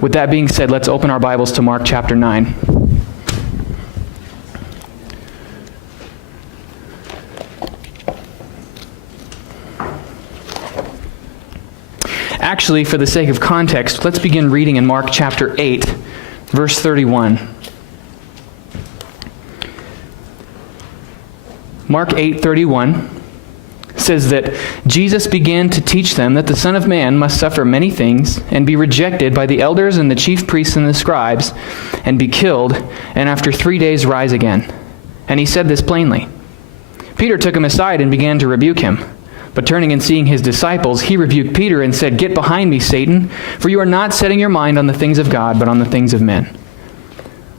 With that being said, let's open our Bibles to Mark chapter 9. Actually, for the sake of context, let's begin reading in Mark chapter 8, verse 31. Mark 8:31 says that Jesus began to teach them that the Son of Man must suffer many things and be rejected by the elders and the chief priests and the scribes and be killed, and after 3 days rise again. And he said this plainly. Peter took him aside and began to rebuke him. But turning and seeing his disciples, he rebuked Peter and said, "Get behind me, Satan, for you are not setting your mind on the things of God, but on the things of men."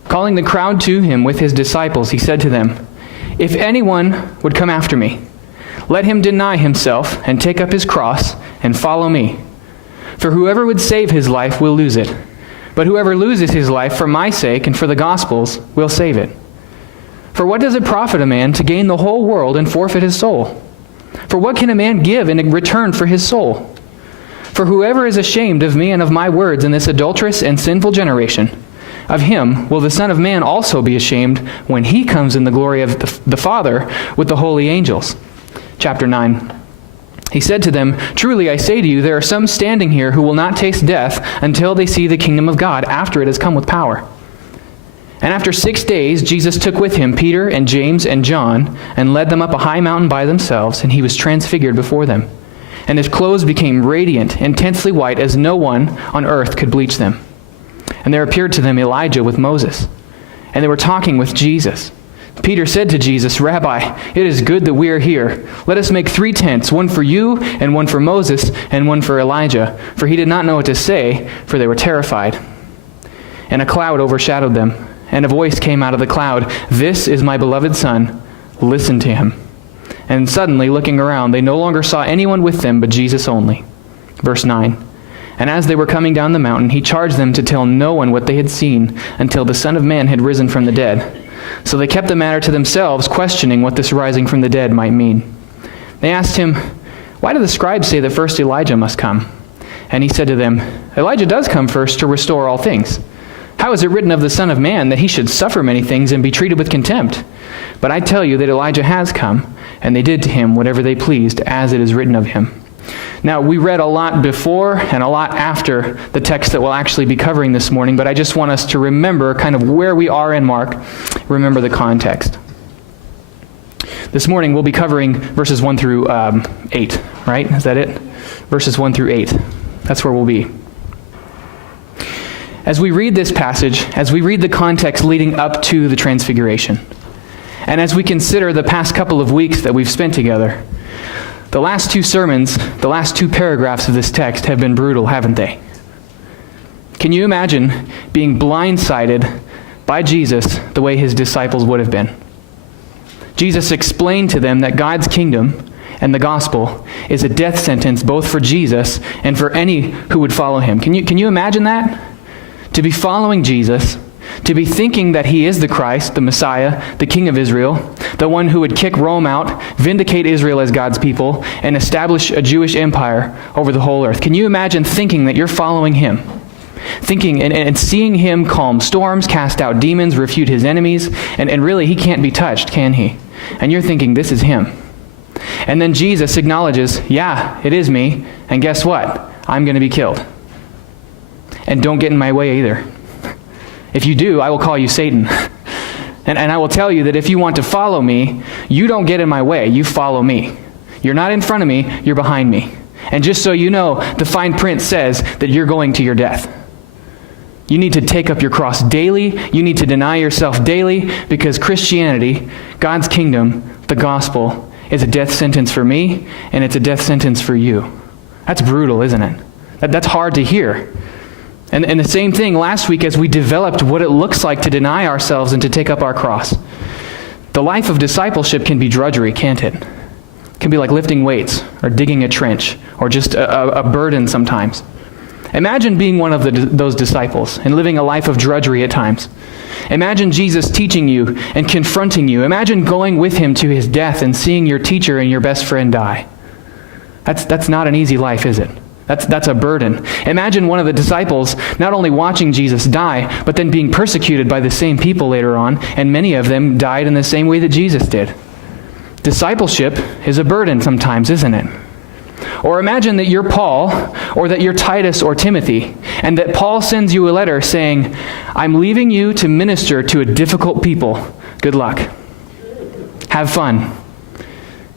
Calling the crowd to him with his disciples, he said to them, "If anyone would come after me, let him deny himself and take up his cross and follow me. For whoever would save his life will lose it, but whoever loses his life for my sake and for the gospel's will save it. For what does it profit a man to gain the whole world and forfeit his soul? For what can a man give in return for his soul? For whoever is ashamed of me and of my words in this adulterous and sinful generation, of him will the Son of Man also be ashamed when he comes in the glory of the Father with the holy angels." Chapter 9. He said to them, "Truly I say to you, there are some standing here who will not taste death until they see the kingdom of God after it has come with power." And after 6 days, Jesus took with him Peter and James and John and led them up a high mountain by themselves, and he was transfigured before them. And his clothes became radiant, intensely white, as no one on earth could bleach them. And there appeared to them Elijah with Moses, and they were talking with Jesus. Peter said to Jesus, "Rabbi, it is good that we are here. Let us make 3 tents, one for you, and one for Moses, and one for Elijah." For he did not know what to say, for they were terrified. And a cloud overshadowed them, and a voice came out of the cloud, "This is my beloved Son, listen to him." And suddenly, looking around, they no longer saw anyone with them but Jesus only. Verse 9. And as they were coming down the mountain, he charged them to tell no one what they had seen until the Son of Man had risen from the dead. So they kept the matter to themselves, questioning what this rising from the dead might mean. They asked him, "Why do the scribes say that first Elijah must come?" And he said to them, "Elijah does come first to restore all things. How is it written of the Son of Man that he should suffer many things and be treated with contempt? But I tell you that Elijah has come, and they did to him whatever they pleased, as it is written of him." Now, we read a lot before and a lot after the text that we'll actually be covering this morning, but I just want us to remember kind of where we are in Mark, remember the context. This morning we'll be covering verses 1 through 8, right? Is that it? Verses 1 through 8. That's where we'll be. As we read this passage, as we read the context leading up to the Transfiguration, and as we consider the past couple of weeks that we've spent together, the last 2 sermons, the last 2 paragraphs of this text have been brutal, haven't they? Can you imagine being blindsided by Jesus the way his disciples would have been? Jesus explained to them that God's kingdom and the gospel is a death sentence both for Jesus and for any who would follow him. Can you imagine that? To be following Jesus, to be thinking that he is the Christ, the Messiah, the King of Israel, the one who would kick Rome out, vindicate Israel as God's people, and establish a Jewish empire over the whole earth. Can you imagine thinking that you're following him? Thinking and seeing him calm storms, cast out demons, refute his enemies, and really he can't be touched, can he? And you're thinking, this is him. And then Jesus acknowledges, yeah, it is me, and guess what? I'm going to be killed. And don't get in my way either. If you do, I will call you Satan. And I will tell you that if you want to follow me, you don't get in my way, you follow me. You're not in front of me, you're behind me. And just so you know, the fine print says that you're going to your death. You need to take up your cross daily, you need to deny yourself daily, because Christianity, God's kingdom, the gospel, is a death sentence for me, and it's a death sentence for you. That's brutal, isn't it? That's hard to hear. And the same thing last week as we developed what it looks like to deny ourselves and to take up our cross. The life of discipleship can be drudgery, can't it? It can be like lifting weights or digging a trench or just a burden sometimes. Imagine being one of those disciples and living a life of drudgery at times. Imagine Jesus teaching you and confronting you. Imagine going with him to his death and seeing your teacher and your best friend die. That's not an easy life, is it? That's a burden. Imagine one of the disciples not only watching Jesus die, but then being persecuted by the same people later on, and many of them died in the same way that Jesus did. Discipleship is a burden sometimes, isn't it? Or imagine that you're Paul, or that you're Titus or Timothy, and that Paul sends you a letter saying, I'm leaving you to minister to a difficult people. Good luck. Have fun.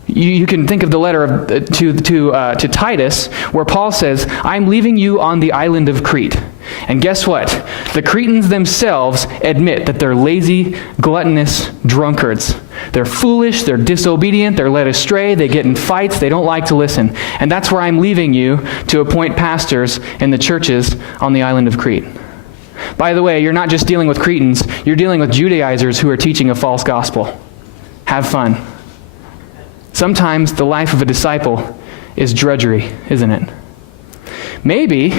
You can think of the letter to Titus, where Paul says, I'm leaving you on the island of Crete. And guess what? The Cretans themselves admit that they're lazy, gluttonous drunkards. They're foolish, they're disobedient, they're led astray, they get in fights, they don't like to listen. And that's where I'm leaving you to appoint pastors in the churches on the island of Crete. By the way, you're not just dealing with Cretans, you're dealing with Judaizers who are teaching a false gospel. Have fun. Sometimes the life of a disciple is drudgery, isn't it? Maybe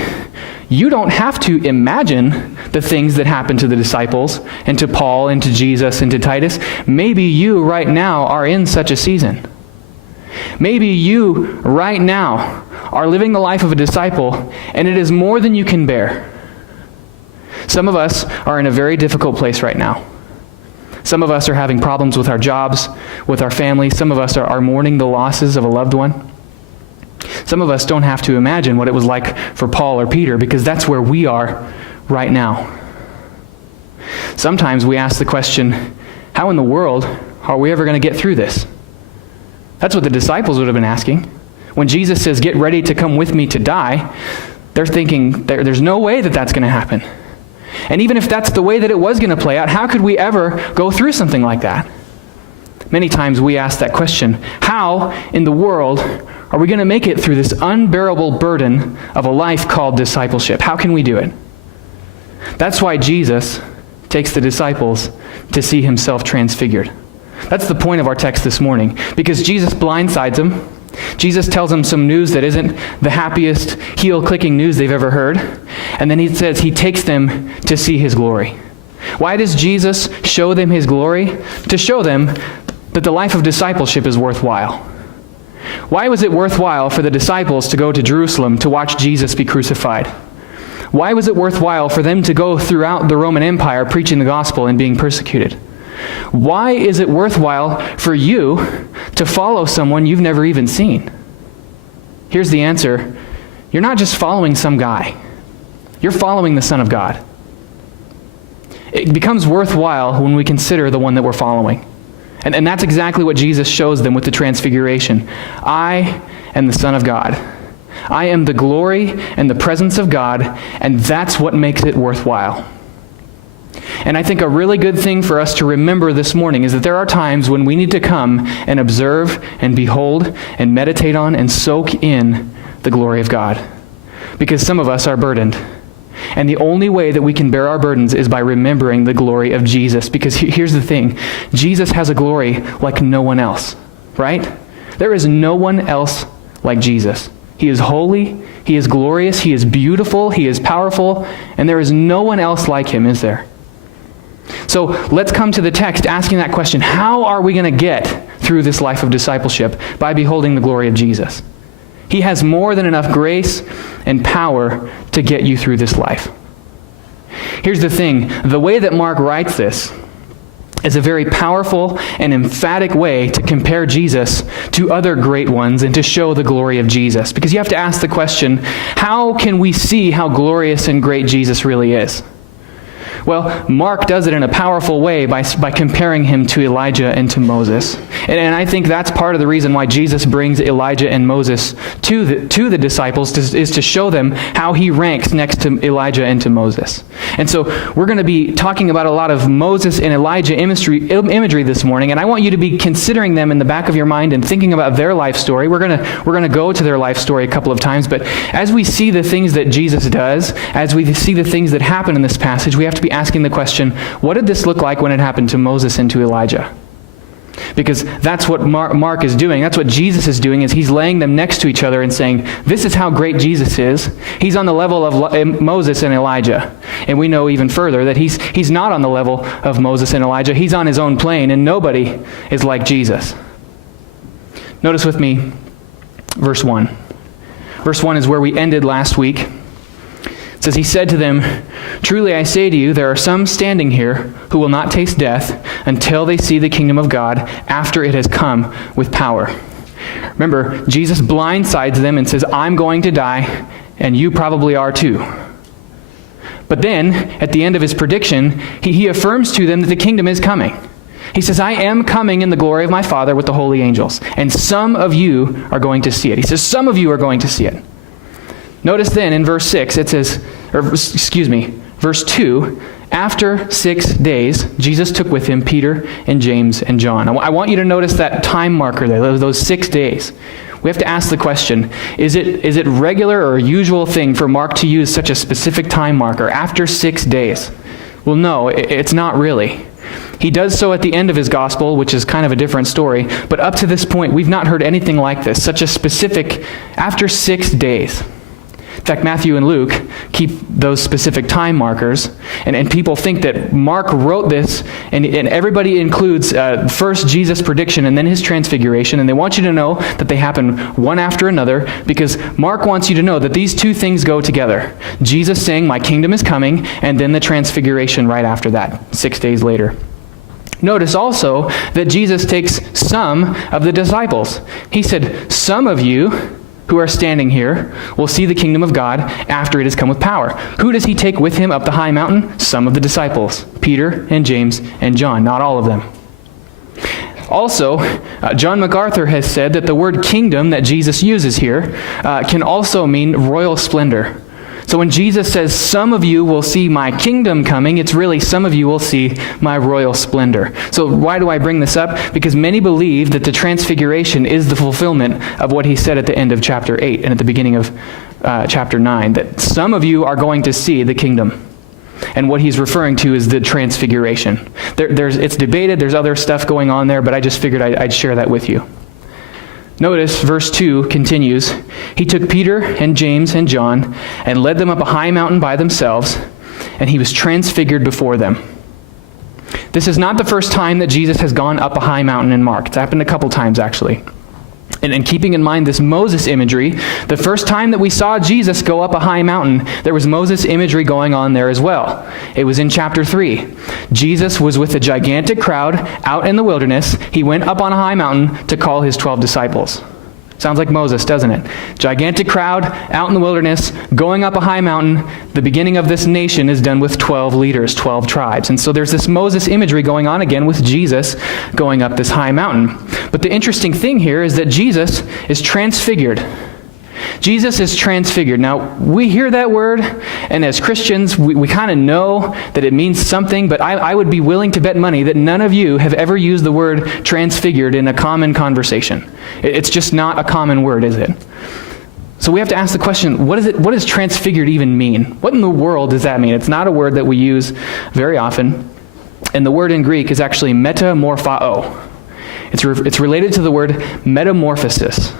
you don't have to imagine the things that happened to the disciples and to Paul and to Jesus and to Titus. Maybe you right now are in such a season. Maybe you right now are living the life of a disciple, and it is more than you can bear. Some of us are in a very difficult place right now. Some of us are having problems with our jobs, with our families. Some of us are mourning the losses of a loved one. Some of us don't have to imagine what it was like for Paul or Peter, because that's where we are right now. Sometimes we ask the question, how in the world are we ever going to get through this? That's what the disciples would have been asking. When Jesus says, get ready to come with me to die, they're thinking, there's no way that that's going to happen. And even if that's the way that it was going to play out, how could we ever go through something like that? Many times we ask that question, how in the world are we going to make it through this unbearable burden of a life called discipleship? How can we do it? That's why Jesus takes the disciples to see himself transfigured. That's the point of our text this morning, because Jesus blindsides them. Jesus tells them some news that isn't the happiest, heel-clicking news they've ever heard. And then he says he takes them to see his glory. Why does Jesus show them his glory? To show them that the life of discipleship is worthwhile. Why was it worthwhile for the disciples to go to Jerusalem to watch Jesus be crucified? Why was it worthwhile for them to go throughout the Roman Empire preaching the gospel and being persecuted? Why is it worthwhile for you to follow someone you've never even seen? Here's the answer. You're not just following some guy. You're following the Son of God. It becomes worthwhile when we consider the one that we're following. And that's exactly what Jesus shows them with the Transfiguration. I am the Son of God. I am the glory and the presence of God, and that's what makes it worthwhile. And I think a really good thing for us to remember this morning is that there are times when we need to come and observe and behold and meditate on and soak in the glory of God. Because some of us are burdened. And the only way that we can bear our burdens is by remembering the glory of Jesus. Because here's the thing. Jesus has a glory like no one else. Right? There is no one else like Jesus. He is holy. He is glorious. He is beautiful. He is powerful. And there is no one else like him, is there? So let's come to the text asking that question. How are we going to get through this life of discipleship? By beholding the glory of Jesus. He has more than enough grace and power to get you through this life. Here's the thing. The way that Mark writes this is a very powerful and emphatic way to compare Jesus to other great ones and to show the glory of Jesus. Because you have to ask the question, how can we see how glorious and great Jesus really is? Well, Mark does it in a powerful way by comparing him to Elijah and to Moses. And I think that's part of the reason why Jesus brings Elijah and Moses to the disciples is to show them how he ranks next to Elijah and to Moses. And so we're going to be talking about a lot of Moses and Elijah imagery this morning, and I want you to be considering them in the back of your mind and thinking about their life story. We're going to go to their life story a couple of times, but as we see the things that Jesus does, as we see the things that happen in this passage, we have to be asking the question, what did this look like when it happened to Moses and to Elijah? Because that's what Mark is doing. That's what Jesus is doing, is he's laying them next to each other and saying, this is how great Jesus is. He's on the level of Moses and Elijah. And we know even further that he's not on the level of Moses and Elijah. He's on his own plane, and nobody is like Jesus. Notice with me verse 1. Verse 1 is where we ended last week. It says, he said to them, "Truly I say to you, there are some standing here who will not taste death until they see the kingdom of God after it has come with power." Remember, Jesus blindsides them and says, "I'm going to die, and you probably are too." But then, at the end of his prediction, he affirms to them that the kingdom is coming. He says, "I am coming in the glory of my Father with the holy angels, and some of you are going to see it." He says, some of you are going to see it. Notice then in verse 6, it says, verse 2, after 6 days, Jesus took with him Peter and James and John. I want you to notice that time marker there, those 6 days. We have to ask the question, is it regular or a usual thing for Mark to use such a specific time marker after 6 days? Well, no, it's not really. He does so at the end of his gospel, which is kind of a different story, but up to this point, we've not heard anything like this, such a specific, after 6 days. In fact, Matthew and Luke keep those specific time markers, and people think that Mark wrote this, and everybody includes first Jesus' prediction and then his transfiguration, and they want you to know that they happen one after another, because Mark wants you to know that these two things go together. Jesus saying, "My kingdom is coming," and then the transfiguration right after that, 6 days later. Notice also that Jesus takes some of the disciples. He said, "Some of you who are standing here will see the kingdom of God after it has come with power." Who does he take with him up the high mountain? Some of the disciples, Peter and James and John, not all of them. Also, John MacArthur has said that the word kingdom that Jesus uses here can also mean royal splendor. So when Jesus says, "Some of you will see my kingdom coming," it's really, "Some of you will see my royal splendor." So why do I bring this up? Because many believe that the transfiguration is the fulfillment of what he said at the end of chapter 8 and at the beginning of chapter 9, that some of you are going to see the kingdom. And what he's referring to is the transfiguration. It's debated, there's other stuff going on there, but I just figured I'd share that with you. Notice verse 2 continues, "He took Peter and James and John and led them up a high mountain by themselves, and he was transfigured before them." This is not the first time that Jesus has gone up a high mountain in Mark. It's happened a couple times, actually. And keeping in mind this Moses imagery, the first time that we saw Jesus go up a high mountain, there was Moses imagery going on there as well. It was in chapter 3. Jesus was with a gigantic crowd out in the wilderness. He went up on a high mountain to call his 12 disciples. Sounds like Moses, doesn't it? Gigantic crowd out in the wilderness, going up a high mountain. The beginning of this nation is done with 12 leaders, 12 tribes. And so there's this Moses imagery going on again with Jesus going up this high mountain. But the interesting thing here is that Jesus is transfigured. Jesus is transfigured. Now, we hear that word, and as Christians, we kind of know that it means something, but I would be willing to bet money that none of you have ever used the word transfigured in a common conversation. It's just not a common word, is it? So we have to ask the question, what does transfigured even mean? What in the world does that mean? It's not a word that we use very often, and the word in Greek is actually metamorphao. It's related to the word metamorphosis.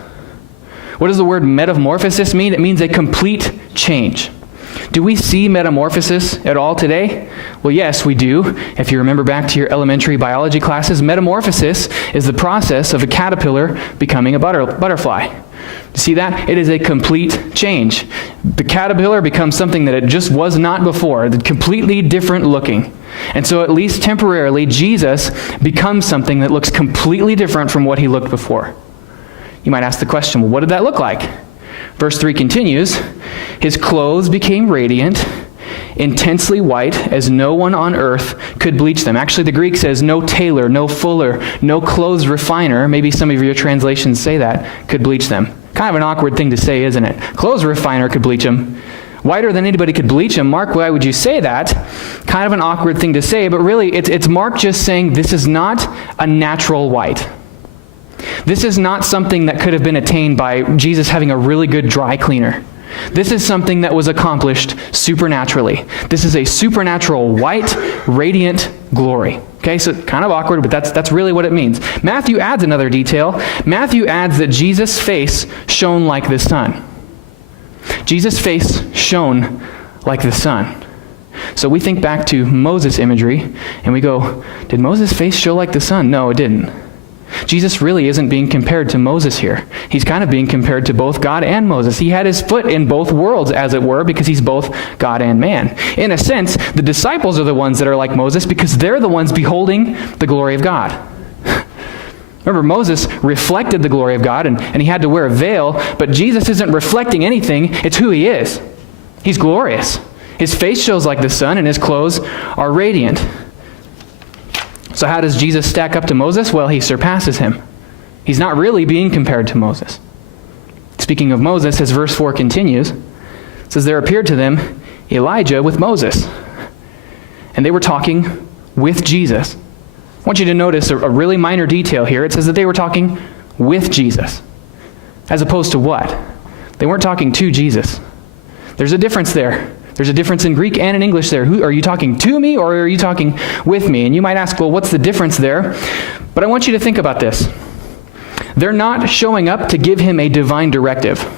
What does the word metamorphosis mean? It means a complete change. Do we see metamorphosis at all today? Well, yes, we do. If you remember back to your elementary biology classes, metamorphosis is the process of a caterpillar becoming a butterfly. See that? It is a complete change. The caterpillar becomes something that it just was not before, completely different looking. And so at least temporarily, Jesus becomes something that looks completely different from what he looked before. You might ask the question, well, what did that look like? Verse 3 continues, "His clothes became radiant, intensely white, as no one on earth could bleach them." Actually, the Greek says no tailor, no fuller, no clothes refiner, maybe some of your translations say that, could bleach them. Kind of an awkward thing to say, isn't it? Clothes refiner could bleach them. Whiter than anybody could bleach them. Mark, why would you say that? Kind of an awkward thing to say, but really it's Mark just saying this is not a natural white. This is not something that could have been attained by Jesus having a really good dry cleaner. This is something that was accomplished supernaturally. This is a supernatural white, radiant glory. Okay, so kind of awkward, but that's really what it means. Matthew adds another detail. Matthew adds that Jesus' face shone like the sun. Jesus' face shone like the sun. So we think back to Moses imagery, and we go, did Moses' face show like the sun? No, it didn't. Jesus really isn't being compared to Moses here. He's kind of being compared to both God and Moses. He had his foot in both worlds, as it were, because he's both God and man. In a sense, the disciples are the ones that are like Moses because they're the ones beholding the glory of God. Remember, Moses reflected the glory of God, and he had to wear a veil, but Jesus isn't reflecting anything. It's who he is. He's glorious. His face shows like the sun, and his clothes are radiant. So how does Jesus stack up to Moses? Well, he surpasses him. He's not really being compared to Moses. Speaking of Moses, as verse 4 continues, it says, there appeared to them Elijah with Moses, and they were talking with Jesus. I want you to notice a really minor detail here. It says that they were talking with Jesus, as opposed to what? They weren't talking to Jesus. There's a difference there. There's a difference in Greek and in English there. Are you talking to me or are you talking with me? And you might ask, well, what's the difference there? But I want you to think about this. They're not showing up to give him a divine directive.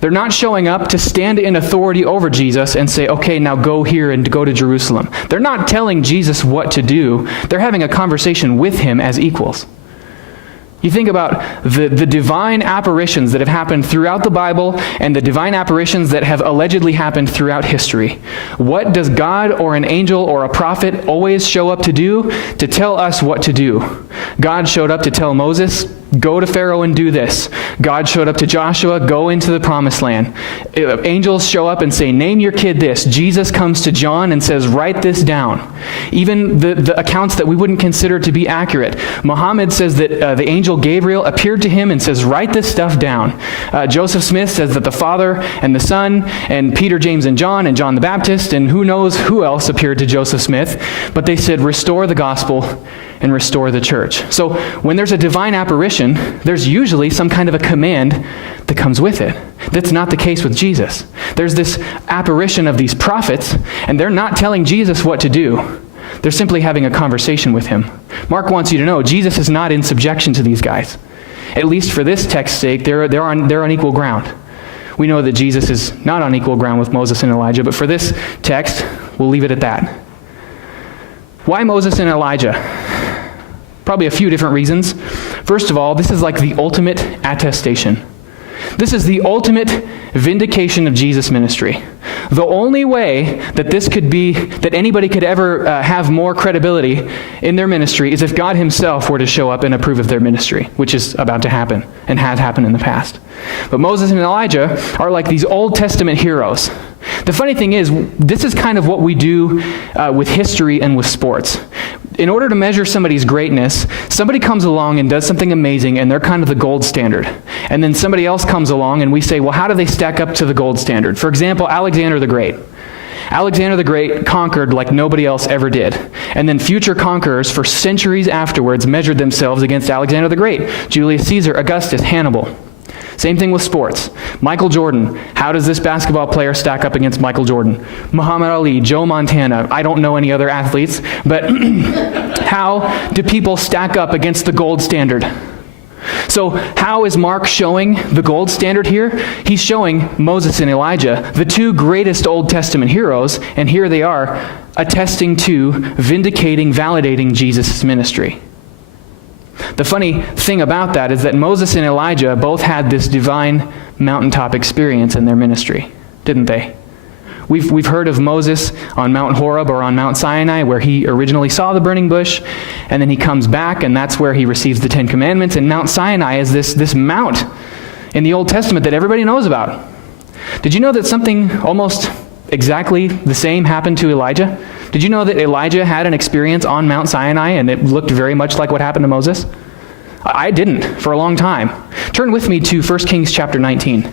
They're not showing up to stand in authority over Jesus and say, okay, now go here and go to Jerusalem. They're not telling Jesus what to do. They're having a conversation with him as equals. You think about the divine apparitions that have happened throughout the Bible and the divine apparitions that have allegedly happened throughout history. What does God or an angel or a prophet always show up to do? To tell us what to do. God showed up to tell Moses, go to Pharaoh and do this. God showed up to Joshua, go into the promised land. Angels show up and say, name your kid this. Jesus comes to John and says, write this down. Even the accounts that we wouldn't consider to be accurate. Muhammad says that the angel Gabriel appeared to him and says, write this stuff down. Joseph Smith says that the Father and the Son and Peter, James, and John the Baptist and who knows who else appeared to Joseph Smith, but they said, restore the gospel and restore the church. So when there's a divine apparition, there's usually some kind of a command that comes with it. That's not the case with Jesus. There's this apparition of these prophets, and they're not telling Jesus what to do. They're simply having a conversation with him. Mark wants you to know Jesus is not in subjection to these guys. At least for this text's sake, they're on equal ground. We know that Jesus is not on equal ground with Moses and Elijah, but for this text, we'll leave it at that. Why Moses and Elijah? Probably a few different reasons. First of all, this is like the ultimate attestation. This is the ultimate vindication of Jesus' ministry. The only way that this could be, that anybody could ever have more credibility in their ministry is if God himself were to show up and approve of their ministry, which is about to happen and has happened in the past. But Moses and Elijah are like these Old Testament heroes. The funny thing is, this is kind of what we do with history and with sports. In order to measure somebody's greatness, somebody comes along and does something amazing, and they're kind of the gold standard. And then somebody else comes along, and we say, well, how do they stack up to the gold standard? For example, Alexander the Great. Alexander the Great conquered like nobody else ever did. And then future conquerors for centuries afterwards measured themselves against Alexander the Great. Julius Caesar, Augustus, Hannibal. Same thing with sports. Michael Jordan. How does this basketball player stack up against Michael Jordan? Muhammad Ali, Joe Montana. I don't know any other athletes, but how do people stack up against the gold standard? So how is Mark showing the gold standard here? He's showing Moses and Elijah, the two greatest Old Testament heroes, and here they are attesting to, vindicating, validating Jesus' ministry. The funny thing about that is that Moses and Elijah both had this divine mountaintop experience in their ministry, didn't they? We've heard of Moses on Mount Horeb or on Mount Sinai where he originally saw the burning bush, and then he comes back and that's where he receives the Ten Commandments. And Mount Sinai is this mount in the Old Testament that everybody knows about. Did you know that something almost exactly the same happened to Elijah? Did you know that Elijah had an experience on Mount Sinai and it looked very much like what happened to Moses? I didn't for a long time. Turn with me to 1 Kings chapter 19.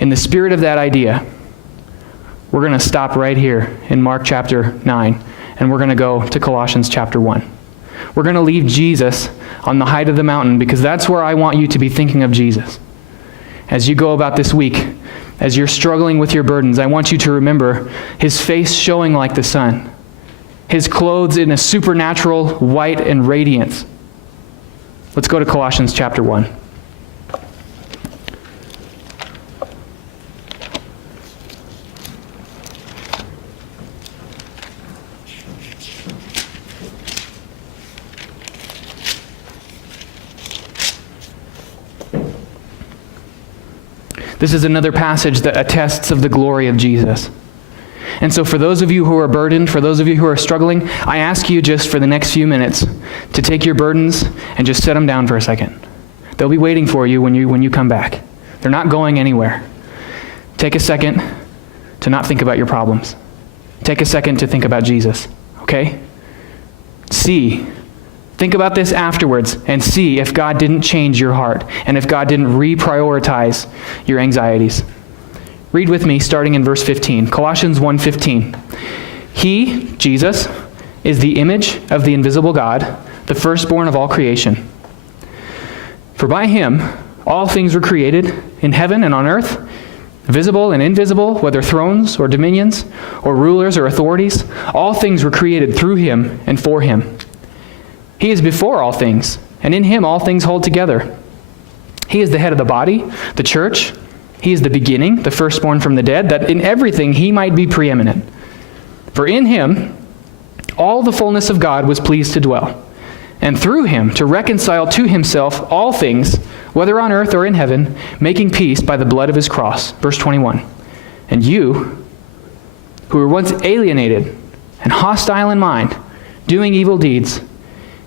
In the spirit of that idea, we're going to stop right here in Mark chapter 9, and we're going to go to Colossians chapter 1. We're going to leave Jesus on the height of the mountain because that's where I want you to be thinking of Jesus. As you go about this week, as you're struggling with your burdens, I want you to remember his face showing like the sun, his clothes in a supernatural white and radiance. Let's go to Colossians chapter 1. This is another passage that attests of the glory of Jesus. And so for those of you who are burdened, for those of you who are struggling, I ask you just for the next few minutes to take your burdens and just set them down for a second. They'll be waiting for you when you come back. They're not going anywhere. Take a second to not think about your problems. Take a second to think about Jesus, okay? Think about this afterwards and see if God didn't change your heart and if God didn't reprioritize your anxieties. Read with me starting in verse 15. Colossians 1:15. He, Jesus, is the image of the invisible God, the firstborn of all creation. For by him all things were created in heaven and on earth, visible and invisible, whether thrones or dominions or rulers or authorities. All things were created through him and for him. He is before all things, and in him all things hold together. He is the head of the body, the church. He is the beginning, the firstborn from the dead, that in everything he might be preeminent. For in him all the fullness of God was pleased to dwell, and through him to reconcile to himself all things, whether on earth or in heaven, making peace by the blood of his cross. Verse 21. And you, who were once alienated and hostile in mind, doing evil deeds,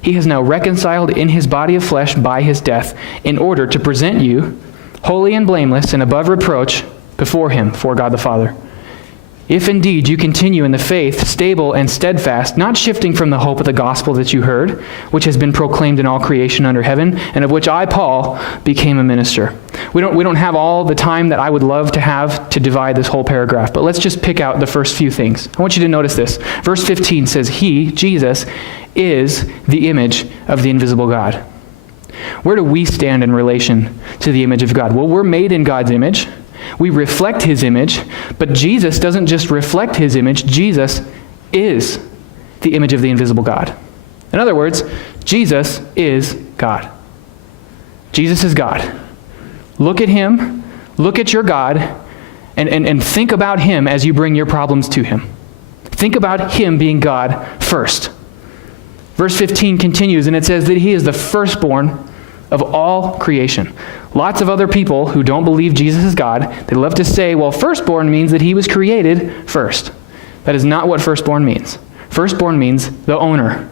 he has now reconciled in his body of flesh by his death, in order to present you holy and blameless and above reproach before him, for God the Father. If indeed you continue in the faith, stable and steadfast, not shifting from the hope of the gospel that you heard, which has been proclaimed in all creation under heaven, and of which I, Paul, became a minister. We don't have all the time that I would love to have to divide this whole paragraph, but let's just pick out the first few things. I want you to notice this. Verse 15 says, he, Jesus, is the image of the invisible God. Where do we stand in relation to the image of God? Well, we're made in God's image. We reflect his image, but Jesus doesn't just reflect his image. Jesus is the image of the invisible God. In other words, Jesus is God. Jesus is God. Look at him, look at your God, and think about him as you bring your problems to him. Think about him being God first. Verse 15 continues, and it says that he is the firstborn of all creation. Lots of other people who don't believe Jesus is God, they love to say, well, firstborn means that he was created first. That is not what firstborn means. Firstborn means the owner.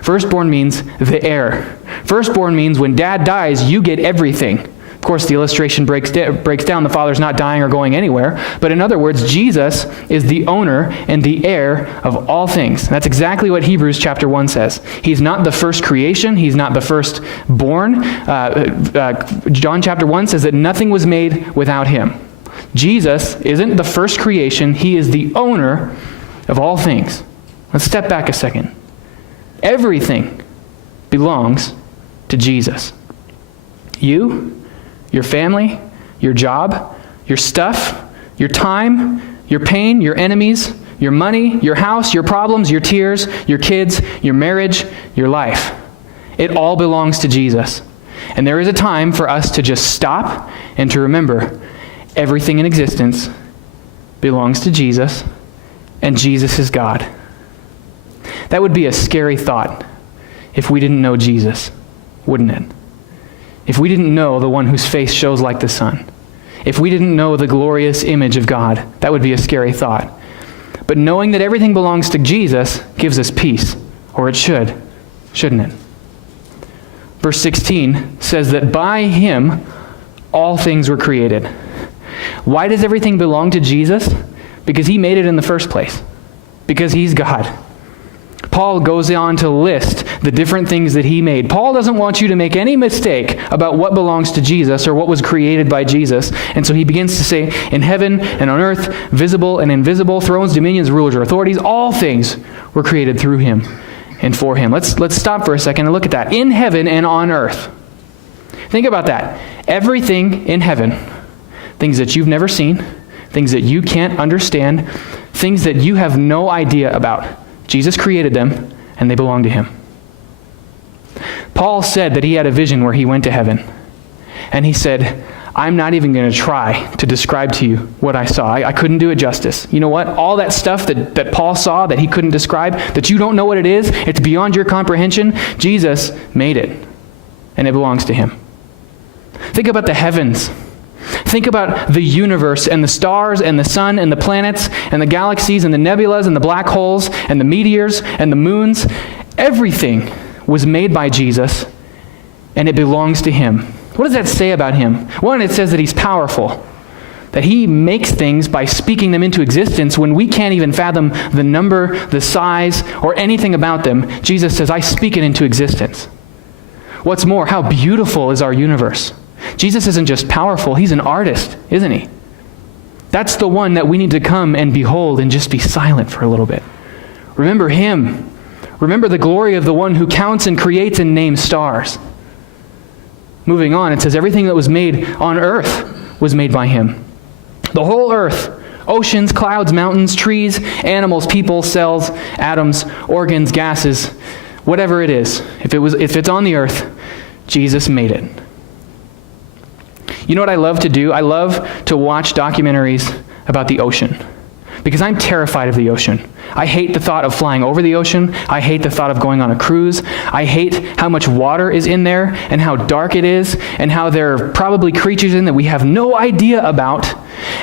Firstborn means the heir. Firstborn means when dad dies, you get everything. Of course, the illustration breaks down. The father's not dying or going anywhere. But in other words, Jesus is the owner and the heir of all things. That's exactly what Hebrews chapter 1 says. He's not the first creation. He's not the firstborn. John chapter 1 says that nothing was made without him. Jesus isn't the first creation. He is the owner of all things. Let's step back a second. Everything belongs to Jesus. You, your family, your job, your stuff, your time, your pain, your enemies, your money, your house, your problems, your tears, your kids, your marriage, your life. It all belongs to Jesus. And there is a time for us to just stop and to remember everything in existence belongs to Jesus, and Jesus is God. That would be a scary thought if we didn't know Jesus, wouldn't it? If we didn't know the one whose face shows like the sun, if we didn't know the glorious image of God, that would be a scary thought. But knowing that everything belongs to Jesus gives us peace, or it should, shouldn't it? Verse 16 says that by him all things were created. Why does everything belong to Jesus? Because he made it in the first place. Because he's God. Paul goes on to list the different things that he made. Paul doesn't want you to make any mistake about what belongs to Jesus or what was created by Jesus. And so he begins to say, in heaven and on earth, visible and invisible, thrones, dominions, rulers, or authorities, all things were created through him and for him. Let's stop for a second and look at that. In heaven and on earth. Think about that. Everything in heaven, things that you've never seen, things that you can't understand, things that you have no idea about. Jesus created them, and they belong to him. Paul said that he had a vision where he went to heaven, and he said, I'm not even going to try to describe to you what I saw. I couldn't do it justice. You know what? All that stuff that Paul saw that he couldn't describe, that you don't know what it is, it's beyond your comprehension, Jesus made it, and it belongs to him. Think about the heavens. Think about the universe and the stars and the sun and the planets and the galaxies and the nebulas and the black holes and the meteors and the moons. Everything was made by Jesus, and it belongs to him. What does that say about him? One, it says that he's powerful, that he makes things by speaking them into existence when we can't even fathom the number, the size, or anything about them. Jesus says, I speak it into existence. What's more, how beautiful is our universe? Jesus isn't just powerful, he's an artist, isn't he? That's the one that we need to come and behold and just be silent for a little bit. Remember him. Remember the glory of the one who counts and creates and names stars. Moving on, it says everything that was made on earth was made by him. The whole earth, oceans, clouds, mountains, trees, animals, people, cells, atoms, organs, gases, whatever it is. If it's on the earth, Jesus made it. You know what I love to do? I love to watch documentaries about the ocean because I'm terrified of the ocean. I hate the thought of flying over the ocean. I hate the thought of going on a cruise. I hate how much water is in there and how dark it is and how there are probably creatures in that we have no idea about.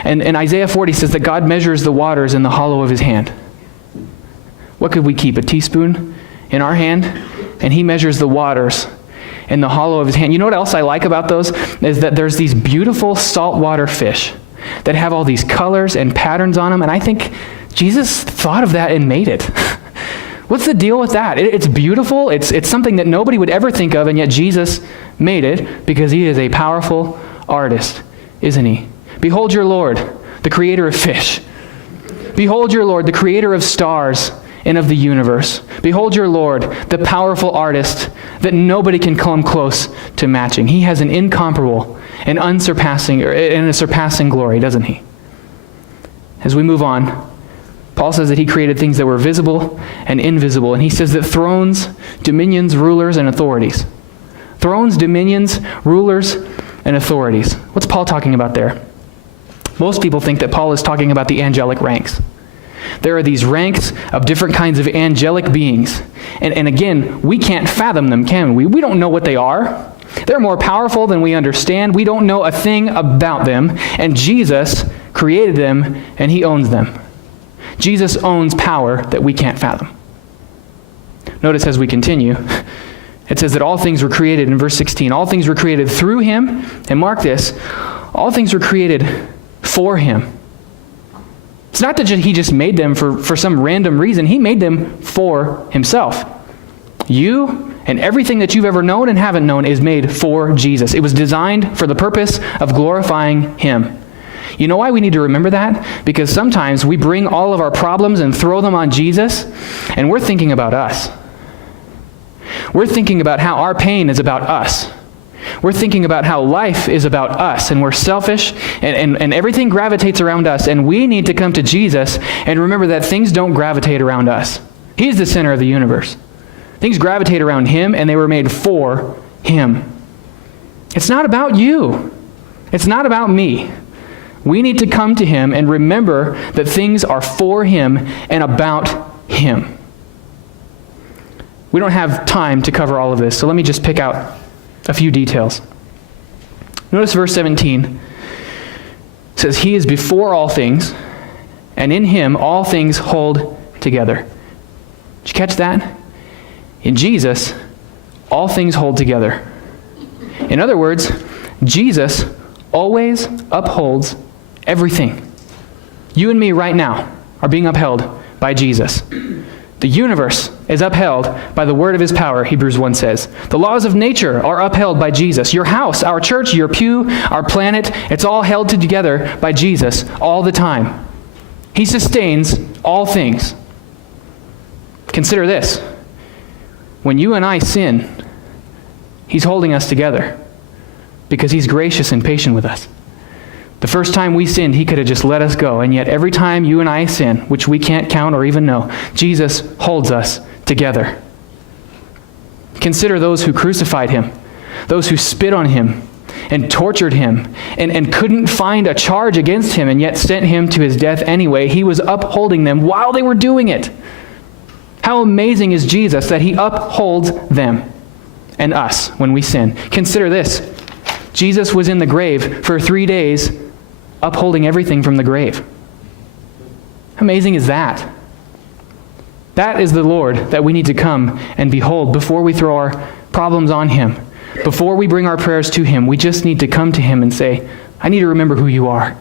And Isaiah 40 says that God measures the waters in the hollow of his hand. What could we keep? A teaspoon in our hand? And he measures the waters in the hollow of his hand. You know what else I like about those? Is that there's these beautiful saltwater fish that have all these colors and patterns on them, and I think Jesus thought of that and made it. What's the deal with that? It's beautiful. It's something that nobody would ever think of, and yet Jesus made it because he is a powerful artist, isn't he? Behold your Lord, the creator of fish. Behold your Lord, the creator of stars and of the universe. Behold your Lord, the powerful artist that nobody can come close to matching. He has an incomparable and unsurpassing, and a surpassing glory, doesn't he? As we move on, Paul says that he created things that were visible and invisible, and he says that thrones, dominions, rulers, and authorities. Thrones, dominions, rulers, and authorities. What's Paul talking about there? Most people think that Paul is talking about the angelic ranks. There are these ranks of different kinds of angelic beings. And again, we can't fathom them, can we? We don't know what they are. They're more powerful than we understand. We don't know a thing about them. And Jesus created them, and he owns them. Jesus owns power that we can't fathom. Notice as we continue, it says that all things were created, in verse 16, all things were created through him. And mark this, all things were created for him. It's not that he just made them for some random reason. He made them for himself. You and everything that you've ever known and haven't known is made for Jesus. It was designed for the purpose of glorifying him. You know why we need to remember that? Because sometimes we bring all of our problems and throw them on Jesus, and we're thinking about us. We're thinking about how our pain is about us. We're thinking about how life is about us, and we're selfish, and everything gravitates around us, and we need to come to Jesus and remember that things don't gravitate around us. He's the center of the universe. Things gravitate around him, and they were made for him. It's not about you. It's not about me. We need to come to him and remember that things are for him and about him. We don't have time to cover all of this, so let me just pick out a few details. Notice verse 17. It says, he is before all things, and in him all things hold together. Did you catch that? In Jesus, all things hold together. In other words, Jesus always upholds everything. You and me right now are being upheld by Jesus. The universe is upheld by the word of his power, Hebrews 1 says. The laws of nature are upheld by Jesus. Your house, our church, your pew, our planet, it's all held together by Jesus all the time. He sustains all things. Consider this. When you and I sin, he's holding us together because he's gracious and patient with us. The first time we sinned, he could have just let us go. And yet every time you and I sin, which we can't count or even know, Jesus holds us together. Consider those who crucified him, those who spit on him and tortured him and couldn't find a charge against him and yet sent him to his death anyway. He was upholding them while they were doing it. How amazing is Jesus that he upholds them and us when we sin. Consider this. Jesus was in the grave for 3 days, upholding everything from the grave. How amazing is that? That is the Lord that we need to come and behold before we throw our problems on him. Before we bring our prayers to him, we just need to come to him and say, I need to remember who you are.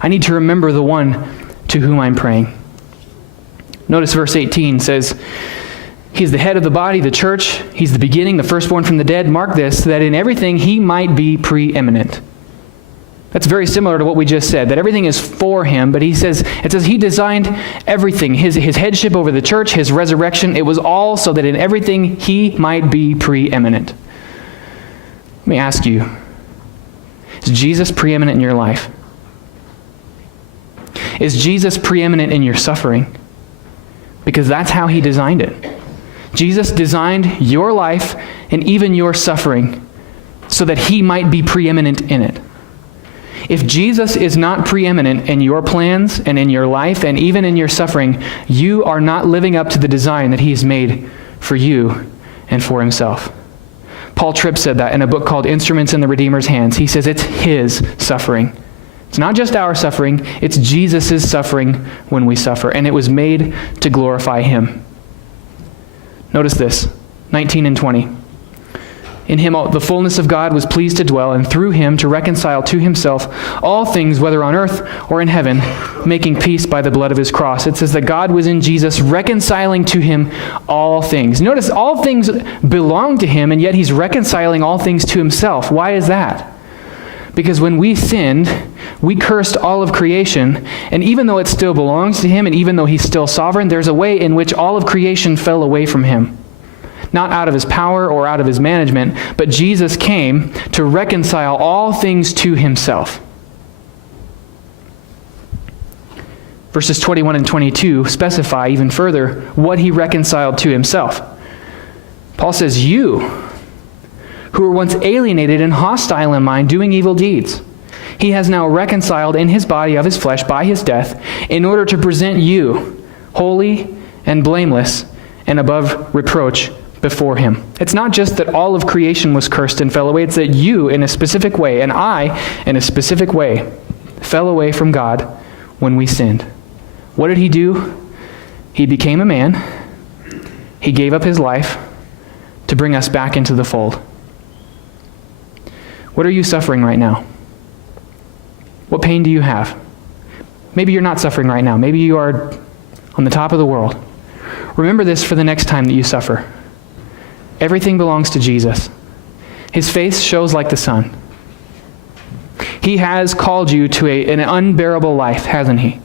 I need to remember the one to whom I'm praying. Notice verse 18 says, he's the head of the body, the church. He's the beginning, the firstborn from the dead. Mark this, that in everything he might be preeminent. That's very similar to what we just said, that everything is for him, but it says he designed everything. His headship over the church, his resurrection, it was all so that in everything he might be preeminent. Let me ask you, is Jesus preeminent in your life? Is Jesus preeminent in your suffering? Because that's how he designed it. Jesus designed your life and even your suffering so that he might be preeminent in it. If Jesus is not preeminent in your plans and in your life and even in your suffering, you are not living up to the design that he's made for you and for himself. Paul Tripp said that in a book called Instruments in the Redeemer's Hands. He says it's his suffering. It's not just our suffering, it's Jesus' suffering when we suffer, and it was made to glorify him. Notice this, 19 and 20. In him the fullness of God was pleased to dwell, and through him to reconcile to himself all things, whether on earth or in heaven, making peace by the blood of his cross. It says that God was in Jesus reconciling to him all things. Notice all things belong to him, and yet he's reconciling all things to himself. Why is that? Because when we sinned, we cursed all of creation, and even though it still belongs to him, and even though he's still sovereign, there's a way in which all of creation fell away from him. Not out of his power or out of his management, but Jesus came to reconcile all things to himself. Verses 21 and 22 specify even further what he reconciled to himself. Paul says, you, who were once alienated and hostile in mind, doing evil deeds, he has now reconciled in his body of his flesh by his death, in order to present you holy and blameless and above reproach before him. It's not just that all of creation was cursed and fell away, it's that you in a specific way, and I in a specific way, fell away from God when we sinned. What did he do? He became a man. He gave up his life to bring us back into the fold. What are you suffering right now? What pain do you have? Maybe you're not suffering right now. Maybe you are on the top of the world. Remember this for the next time that you suffer. Everything belongs to Jesus. His face shows like the sun. He has called you to an unbearable life, hasn't he?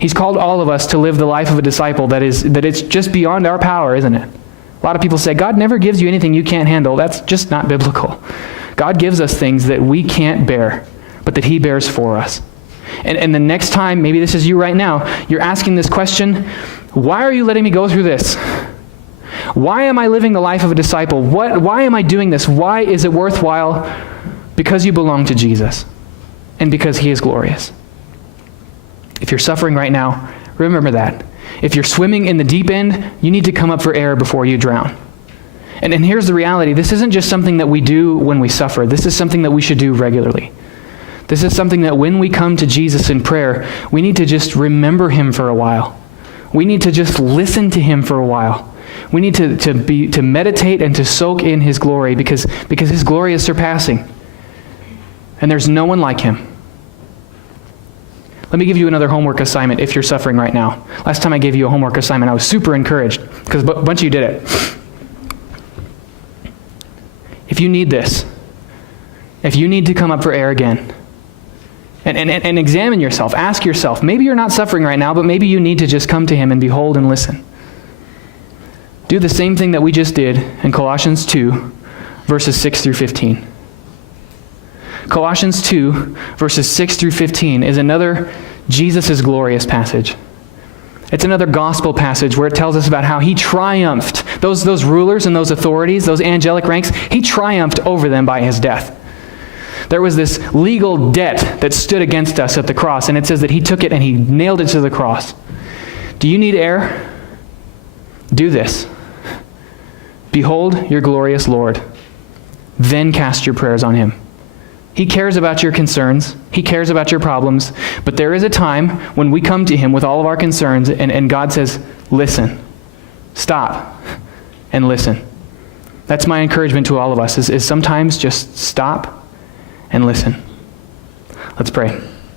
He's called all of us to live the life of a disciple that it's just beyond our power, isn't it? A lot of people say, God never gives you anything you can't handle. That's just not biblical. God gives us things that we can't bear, but that he bears for us. And the next time, maybe this is you right now, you're asking this question, why are you letting me go through this? Why am I living the life of a disciple? Why am I doing this? Why is it worthwhile? Because you belong to Jesus and because he is glorious. If you're suffering right now, remember that. If you're swimming in the deep end, you need to come up for air before you drown. And here's the reality. This isn't just something that we do when we suffer. This is something that we should do regularly. This is something that when we come to Jesus in prayer, we need to just remember him for a while. We need to just listen to him for a while. We need to meditate and to soak in his glory because his glory is surpassing. And there's no one like him. Let me give you another homework assignment if you're suffering right now. Last time I gave you a homework assignment, I was super encouraged because a bunch of you did it. If you need this, if you need to come up for air again, and examine yourself, ask yourself, maybe you're not suffering right now, but maybe you need to just come to him and behold and listen. Do the same thing that we just did in Colossians 2, verses 6 through 15. Colossians 2, verses 6 through 15 is another Jesus' glorious passage. It's another gospel passage where it tells us about how he triumphed. Those rulers and those authorities, those angelic ranks, he triumphed over them by his death. There was this legal debt that stood against us at the cross, and it says that he took it and he nailed it to the cross. Do you need air? Do this. Behold your glorious Lord. Then cast your prayers on him. He cares about your concerns. He cares about your problems. But there is a time when we come to him with all of our concerns, and God says, listen. Stop and listen. That's my encouragement to all of us, is sometimes just stop and listen. Let's pray.